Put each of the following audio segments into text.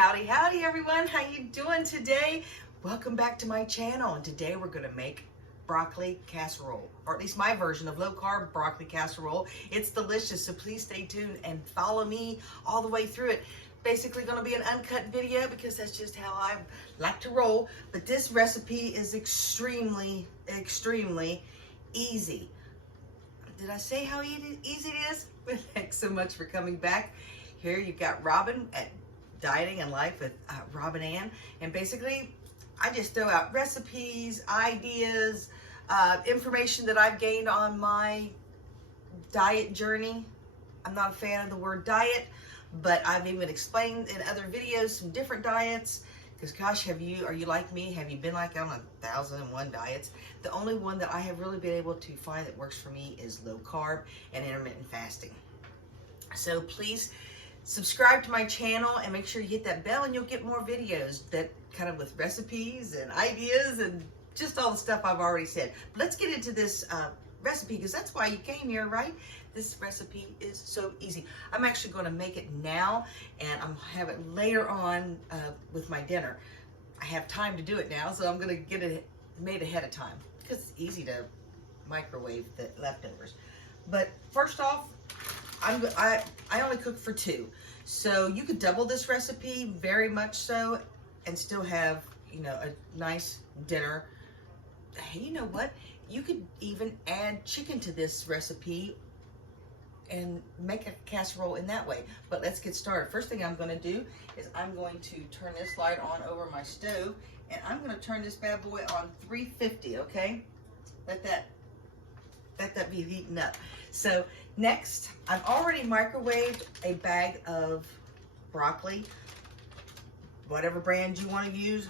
Howdy everyone, how you doing today? Welcome back to my channel, and today we're going to make broccoli casserole, or at least my version of low carb broccoli casserole. It's delicious, so please stay tuned and follow me all the way through it. Basically going to be an uncut video because that's just how I like to roll, but this recipe is extremely easy. Did I say how easy it is? Thanks so much for coming back. Here you've got Robin at Dieting and Life with Robin Ann, and basically I just throw out recipes, ideas, information that I've gained on my diet journey. I'm not a fan of the word diet, but I've even explained in other videos some different diets, because gosh, are you like me? Have you been like on 1,001 diets? The only one that I have really been able to find that works for me is low carb and intermittent fasting. So please subscribe to my channel and make sure you hit that bell, and you'll get more videos that kind of with recipes and ideas and just all the stuff I've already said. But let's get into this recipe, because that's why you came here, right? This recipe is so easy. I'm actually going to make it now, and I'm have it later on with my dinner. I have time to do it now, so I'm going to get it made ahead of time because it's easy to microwave the leftovers. But first off, I only cook for two, so you could double this recipe very much so and still have, you know, a nice dinner. Hey, you know what? You could even add chicken to this recipe and make a casserole in that way. But let's get started. First thing I'm going to do is I'm going to turn this light on over my stove, and I'm going to turn this bad boy on 350. Okay, let that be heating up. So next, I've already microwaved a bag of broccoli. Whatever brand you want to use,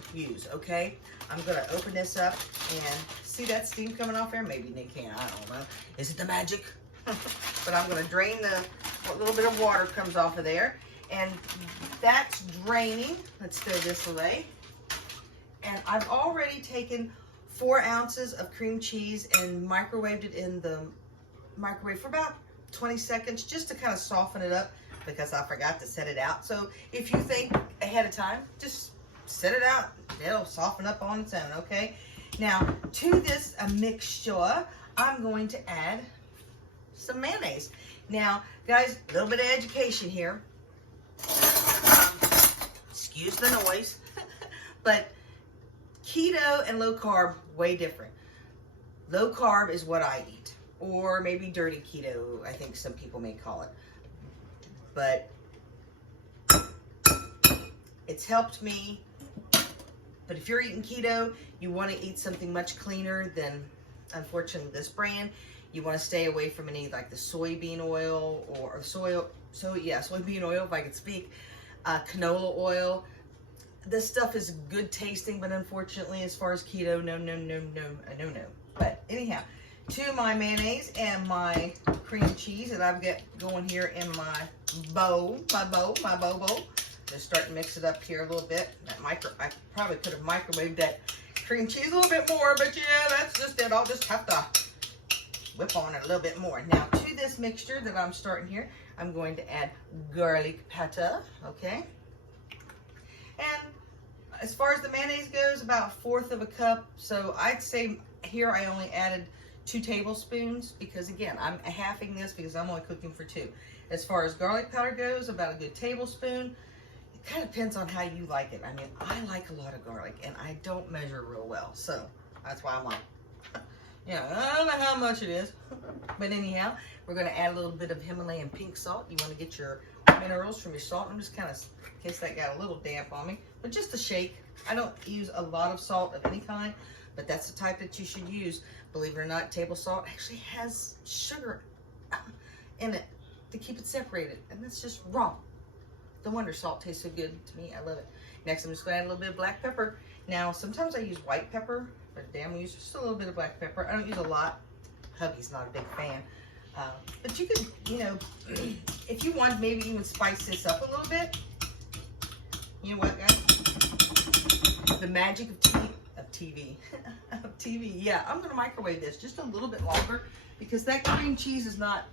okay? I'm going to open this up and see that steam coming off there? Maybe they can, I don't know. Is it the magic? But I'm going to drain what little bit of water comes off of there. And that's draining. Let's throw this away. And I've already taken 4 ounces of cream cheese and microwaved it in the microwave for about 20 seconds just to kind of soften it up, because I forgot to set it out. So if you think ahead of time, just set it out. It'll soften up on its own, okay? Now, to this mixture, I'm going to add some mayonnaise. Now, guys, a little bit of education here. Excuse the noise. But keto and low carb, way different. Low carb is what I eat, or maybe dirty keto, I think some people may call it. But it's helped me. But if you're eating keto, you want to eat something much cleaner than, unfortunately, this brand. You want to stay away from any like the soybean oil or soybean oil, if I could speak, canola oil. This stuff is good tasting, but unfortunately, as far as keto, no. But anyhow, to my mayonnaise and my cream cheese that I've got going here in my bowl. Just start to mix it up here a little bit. I probably could have microwaved that cream cheese a little bit more, but yeah, that's just it. I'll just have to whip on it a little bit more. Now, to this mixture that I'm starting here, I'm going to add garlic powder, okay? And as far as the mayonnaise goes, about 1/4 of a cup. So I'd say here I only added 2 tablespoons, because again, I'm halving this because I'm only cooking for 2. As far as garlic powder goes, about a good tablespoon. It kind of depends on how you like it. I mean, I like a lot of garlic, and I don't measure real well, so that's why I'm like, yeah, I don't know how much it is. But anyhow, we're going to add a little bit of Himalayan pink salt. You want to get your minerals from your salt. I'm just kind of, in case that got a little damp on me, but just a shake. I don't use a lot of salt of any kind, but that's the type that you should use. Believe it or not, table salt actually has sugar in it to keep it separated, and that's just wrong. No wonder salt tastes so good to me. I love it. Next, I'm just going to add a little bit of black pepper. Now, sometimes I use white pepper, but damn, we use just a little bit of black pepper. I don't use a lot. Hubby's not a big fan. But you could, you know, if you want, maybe even spice this up a little bit. You know what, guys? The magic of TV. Yeah, I'm going to microwave this just a little bit longer, because that cream cheese is not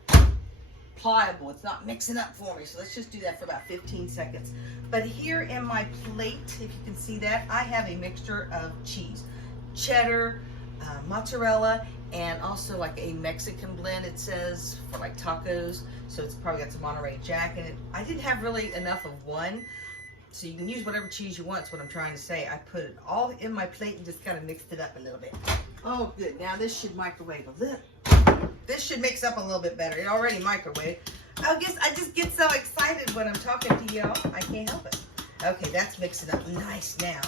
pliable. It's not mixing up for me. So let's just do that for about 15 seconds. But here in my plate, if you can see that, I have a mixture of cheese, cheddar, mozzarella, and also like a Mexican blend, it says, for like tacos. So it's probably got some Monterey Jack in it. I didn't have really enough of one. So you can use whatever cheese you want, is what I'm trying to say. I put it all in my plate and just kind of mixed it up a little bit. Oh, good. Now this should microwave a little. This should mix up a little bit better. It already microwaved. I just get so excited when I'm talking to y'all. I can't help it. Okay, that's mixing up nice now.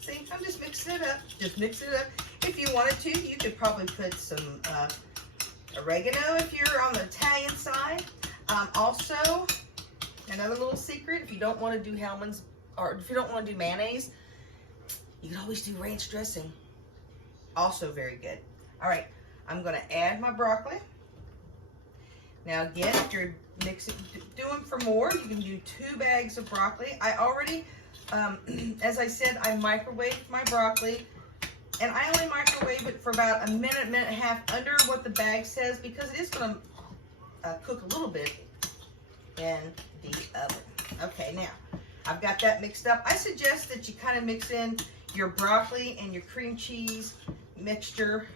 See, I'm just mixing it up. Just mix it up. If you wanted to, you could probably put some oregano if you're on the Italian side. Also, another little secret, if you don't want to do Hellmann's, or if you don't want to do mayonnaise, you can always do ranch dressing. Also very good. All right, I'm going to add my broccoli. Now again, if you're doing for more, you can do 2 bags of broccoli. I already, as I said, I microwaved my broccoli, and I only microwave it for about a minute and a half under what the bag says, because it is going to cook a little bit in the oven. Okay, now I've got that mixed up. I suggest that you kind of mix in your broccoli and your cream cheese mixture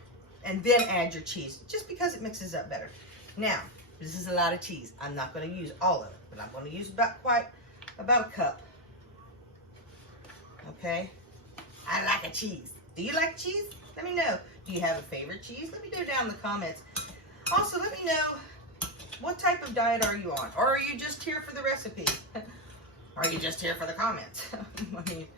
and then add your cheese, just because it mixes up better. Now, this is a lot of cheese. I'm not going to use all of it, but I'm going to use about a cup. Okay? I like a cheese. Do you like cheese? Let me know. Do you have a favorite cheese? Let me know down in the comments. Also, let me know, what type of diet are you on? Or are you just here for the recipe? Are you just here for the comments? I mean,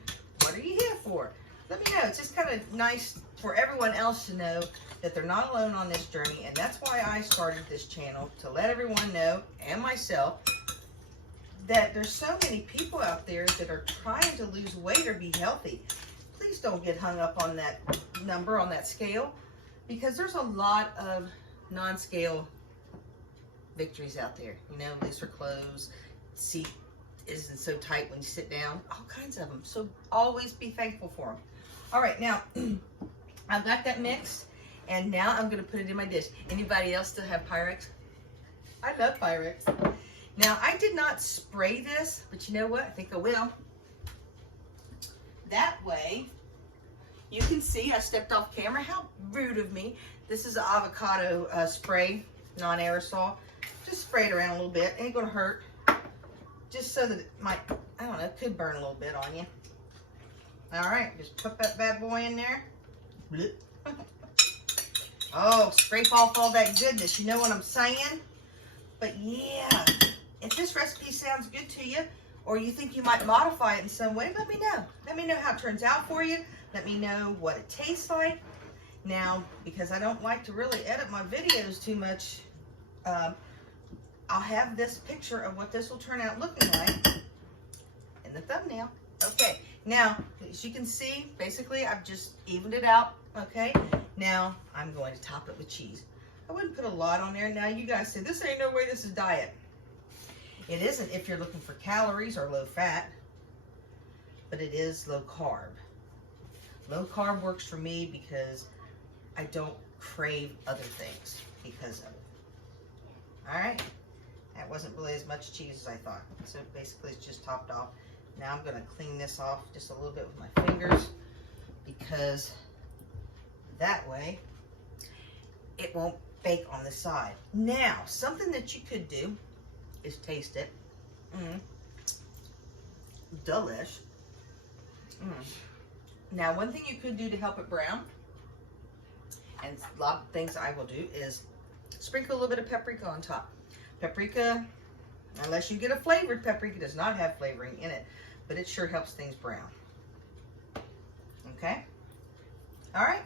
what are you here for? Let me know. It's just kind of nice for everyone else to know that they're not alone on this journey. And that's why I started this channel, to let everyone know, and myself, that there's so many people out there that are trying to lose weight or be healthy. Please don't get hung up on that number, on that scale, because there's a lot of non-scale victories out there. You know, looser clothes, seat isn't so tight when you sit down, all kinds of them. So always be thankful for them. All right, now I've got that mixed, and now I'm going to put it in my dish. Anybody else still have Pyrex? I love Pyrex. Now, I did not spray this, but you know what? I think I will. That way, you can see I stepped off camera. How rude of me. This is an avocado spray, non-aerosol. Just spray it around a little bit. Ain't going to hurt. Just so that it might, I don't know, it could burn a little bit on you. All right, just put that bad boy in there. Oh, scrape off all that goodness. You know what I'm saying? But yeah, if this recipe sounds good to you, or you think you might modify it in some way, let me know. Let me know how it turns out for you. Let me know what it tastes like. Now, because I don't like to really edit my videos too much, I'll have this picture of what this will turn out looking like in the thumbnail. Okay, now, as you can see, basically I've just evened it out, okay? Now, I'm going to top it with cheese. I wouldn't put a lot on there. Now, you guys say, this ain't no way this is diet. It isn't if you're looking for calories or low fat, but it is low carb. Low carb works for me because I don't crave other things because of it. All right? That wasn't really as much cheese as I thought. So basically it's just topped off. Now I'm going to clean this off just a little bit with my fingers, because that way it won't bake on the side. Now, something that you could do is taste it. Delish. Now, one thing you could do to help it brown, and a lot of things I will do, is sprinkle a little bit of paprika on top. Paprika, unless you get a flavored paprika, does not have flavoring in it, but it sure helps things brown. Okay? All right.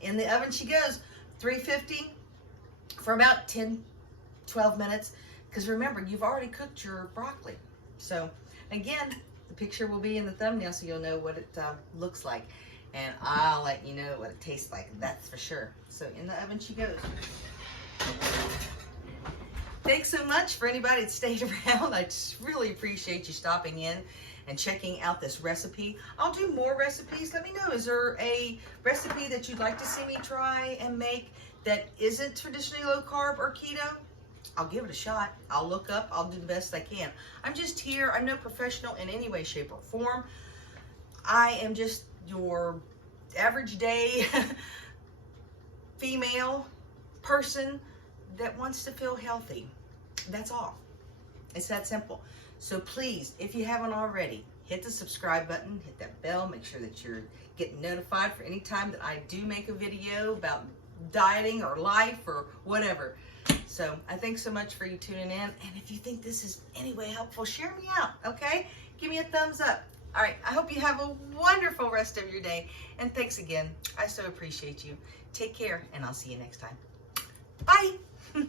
In the oven she goes, 350 for about 10, 12 minutes. Because remember, you've already cooked your broccoli. So, again, the picture will be in the thumbnail so you'll know what it looks like. And I'll let you know what it tastes like, that's for sure. So, in the oven she goes. Thanks so much for anybody that stayed around. I just really appreciate you stopping in and checking out this recipe. I'll do more recipes. Let me know, is there a recipe that you'd like to see me try and make that isn't traditionally low carb or keto? I'll give it a shot. I'll look up. I'll do the best I can. I'm just here. I'm no professional in any way, shape, or form. I am just your average day female person that wants to feel healthy. That's all. It's that simple. So please, if you haven't already, hit the subscribe button, hit that bell, make sure that you're getting notified for any time that I do make a video about dieting or life or whatever. So I thank so much for you tuning in. And if you think this is any way helpful, share me out, okay? Give me a thumbs up. All right, I hope you have a wonderful rest of your day. And thanks again. I so appreciate you. Take care, and I'll see you next time. Bye.